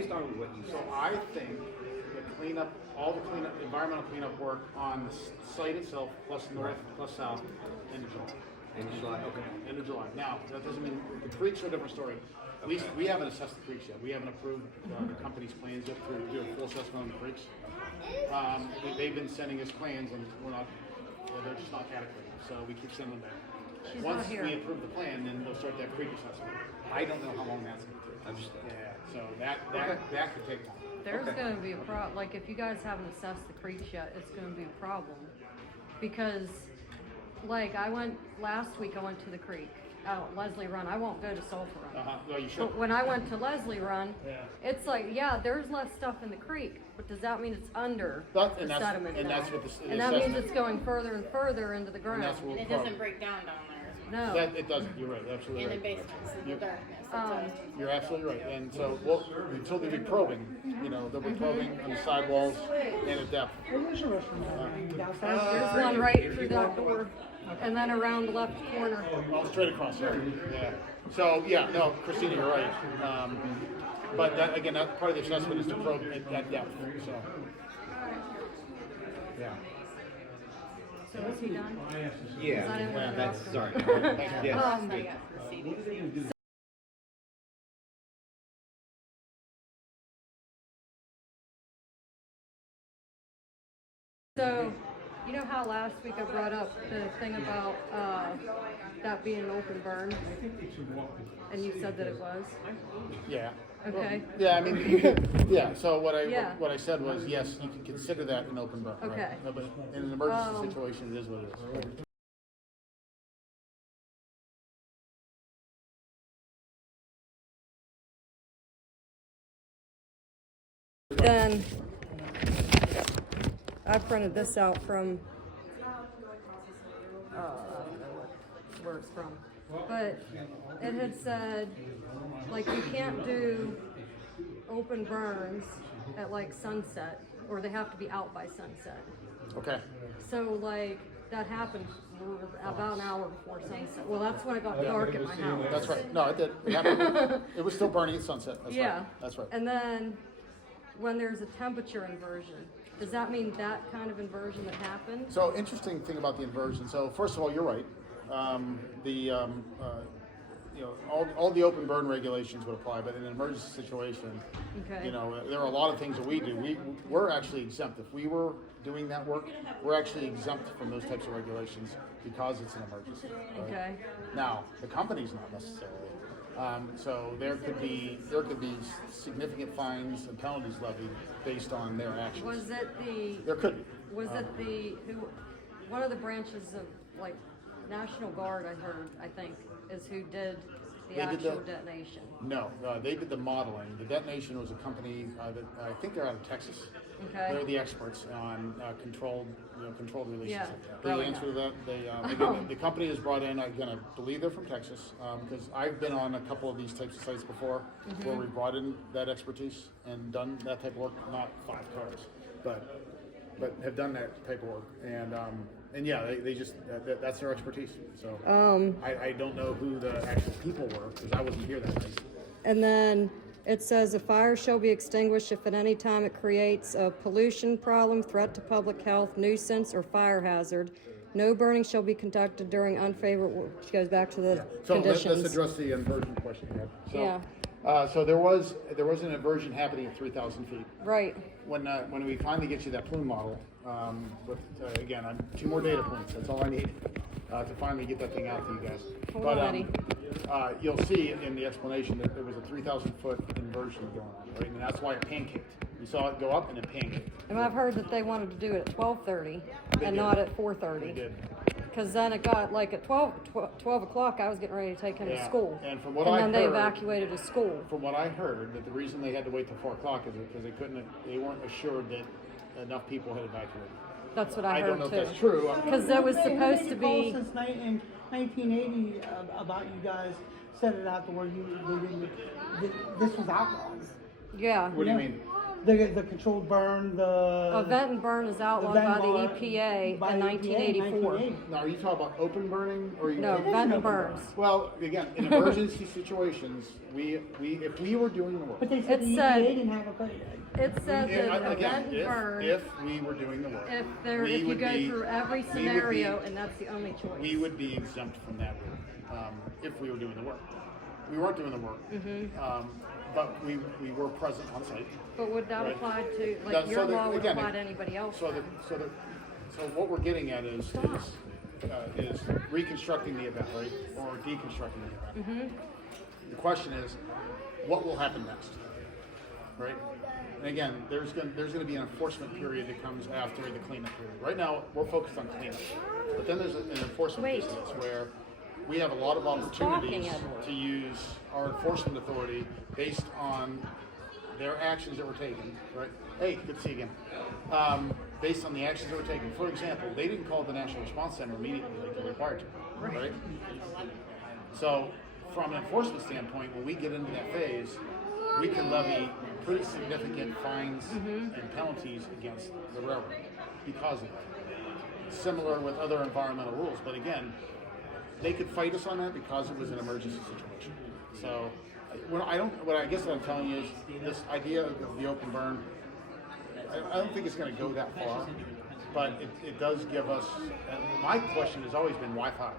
based on what you So said. I think the cleanup, all the cleanup, environmental cleanup work on the site itself, plus north, plus south, end of July. In July, okay. End of July. Now, that doesn't mean, the creeks are a different story. We haven't assessed the creeks yet. We haven't approved the company's plans yet to do a full assessment on the creeks. They've been sending us plans and they're just not adequate. So we keep sending them back. She's Once not here. we approve the plan, then they'll start that creek assessment. I don't know how long that's going to take. Understood. Yeah, so that could take time. There's going to be a problem. Like, if you guys haven't assessed the creeks yet, it's going to be a problem. Because, like, last week I went to the creek out at Leslie Run. I won't go to Sulphur Run. Well, you should. But when I went to Leslie Run, Yeah. it's like, yeah, there's less stuff in the creek, but does that mean it's under But- the and that's- sediment and now? that's what the And that means assessment- it's going further and further into the ground. that's what And it doesn't break down there as well. No. It doesn't. You're right. Absolutely In the right. basements, in the Yep. darkness. You're absolutely right. And so, until they be probing, they'll be probing on the sidewalls and at depth. Where's the restroom downstairs? There's one right through that door, and then around the left corner. Well, straight across there. Yeah. So, yeah, no, Christina, you're right. But that, again, that part of the assessment is to probe at depth. So, yeah. So is he done? Yeah, Is that in with the that's, doctor? sorry. Yes. Um, So, you know how last week I brought up the thing about that being an open burn? And you said that it was? Yeah. Okay. Yeah, I mean, yeah. So what Yeah. I said was, yes, you can consider that an open burn. Okay. Right? No, but in an emergency situation, it is what it is. Then I printed this out from, I don't know where it's from, but it had said, like, you can't do open burns at like sunset, or they have to be out by sunset. Okay. So like that happened about an hour before sunset. Well, that's when it got dark at my house. That's right. No, it did. It happened. It was still burning at sunset. That's Yeah. right. That's right. And then when there's a temperature inversion, does that mean that kind of inversion that happened? So interesting thing about the inversion. So first of all, you're right. All the open burn regulations would apply, but in an emergency situation, Okay. there are a lot of things that we do. We're actually exempt. If we were doing that work, we're actually exempt from those types of regulations because it's an emergency. Right? Okay. Now, the company's not necessarily. So there could be significant fines and penalties levied based on their actions. Was it There could be. one of the branches of like National Guard, I think, is who did the They did actual the- detonation. No, they did the modeling. The detonation was a company that I think they're out of Texas. Okay. They're the experts on controlled releases. Yeah, The really answer to that, the company is brought in. Again, I believe they're from Texas because I've been on a couple of these types of sites before where we brought in that expertise and done that type of work. Not 5 cars, but have done that type of work. And yeah, they just that's their expertise. So I don't know who the actual people were because I wasn't here that night. And then it says a fire shall be extinguished if at any time it creates a pollution problem, threat to public health, nuisance, or fire hazard. No burning shall be conducted during unfavorable, which goes back to the So conditions. let's address the inversion question here. So, Yeah. So there was an inversion happening at 3,000 feet. Right. When we finally get you that plume model, again, 2 more data points. That's all I need to finally get that thing out to you guys. Alrighty. You'll see in the explanation that there was a 3,000-foot inversion going on, right? And that's why it pancaked. You saw it go up and it pancaked. And I've heard that they wanted to do it at 12:30 They and did. not at 4:30. They did. Because then it got like at 12 o'clock, I was getting ready to take him to Yeah. school. And from what and I then they heard- evacuated his school. From what I heard, that the reason they had to wait till 4 o'clock is because they weren't assured that enough people had evacuated. That's what I heard don't know too. if that's true. Because that was They supposed made to a call be. since in 1980 about you guys set it out to where this was outlawed. Yeah. What do you mean? The controlled burn, A vent and burn is outlawed by the burn- EPA by in the EPA 1984. 1980. Now, are you talking about open burning or are you? No, It is vent an and open burns. Well, again, in emergency situations, if we were doing the work, But they said It the said- EPA didn't have a code. It said Yeah, that a again, vent and burn, if we were doing the work, if you would go be- through every we would scenario, be- and that's the only choice. we would be exempt from that rule if we were doing the work. We weren't doing the work, but we were present on site. But would that Right. apply to, Now, like, so your the- law would again, apply to anybody else? So what we're getting at is reconstructing the event, right, or deconstructing the event. The question is, what will happen next, right? And again, there's going to be an enforcement period that comes after the cleanup period. Right now, we're focused on cleanup, but then there's an enforcement Wait. business where we have a lot of opportunities talking, Edward. to use our enforcement authority based on their actions that were taken, right? Hey, good to see you again. Based on the actions that were taken. For example, they didn't call the National Response Center immediately like they're required to, right? So, from an enforcement standpoint, when we get into that phase, we can levy pretty significant fines and penalties against the railroad because of it. Similar with other environmental rules, but again, they could fight us on that because it was an emergency situation. So, what I guess what I'm telling you is this idea of the open burn, I don't think it's going to go that far, but it does give us, my question has always been why 5?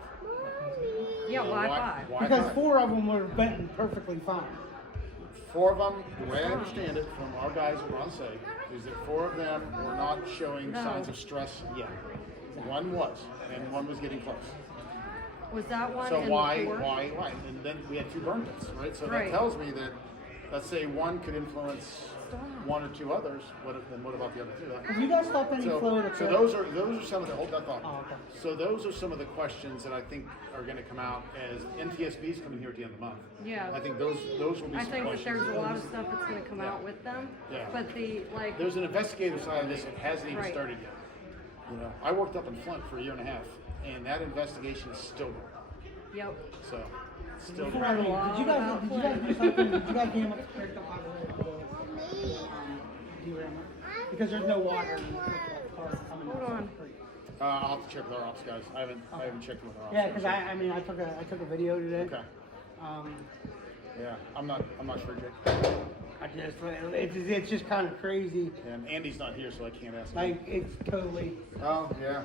Yeah, why five? Why Because 5? 4 of them were venting perfectly fine. 4 of them, the way I understand it from our guys that were on site, is that 4 of them were not showing signs of stress yet. 1 was, and 1 was getting close. Was that one So in why? the fourth? And then we had 2 burn pits, right? So Right. that tells me that, let's say 1 could influence 1 or 2 others. Then what about the other 2? Have you guys stopped any flow to So those are some of the hold that thought. Oh, okay. So those are some of the questions that I think are going to come out as NTSB is coming here at the end of the month. Yeah. I think those will be I some think that questions. there's a lot of stuff that's gonna come out with them. Yeah. But There's an investigative side of this that hasn't even Right. started yet. You know, I worked up in Flint for a year and a half, and that investigation is still going. yep. So, it's still Before going. I leave, did you guys do something? Did you guys dam up the creek up derailment? Because there's no water and cars coming Hold out on. of the creek. I'll have to check with our ops guys. I haven't checked with our ops. Yeah, guys. because I took a video today. Okay. Um, Yeah, I'm not sure, Jake. it's just kind of crazy. And Andy's not here, so I can't ask him. Like it's totally. Oh, yeah.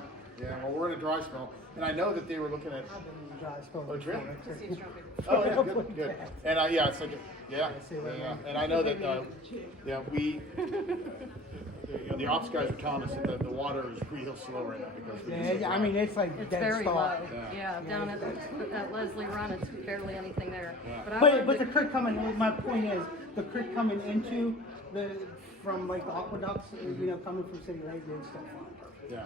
Well, we're in a dry spell, and I know that they were looking at. Oh, really? Oh, yeah, good. And yeah, it's like, yeah. And I know that, we, the ops guys were telling us that the water is real slow right now because. Yeah, I mean it's like It's dead very low. stop. Yeah, down at Leslie Run, it's barely anything there. Yeah. But the creek coming. My point is the creek coming into from like the aqueducts, coming from City Lake and stuff. Yeah.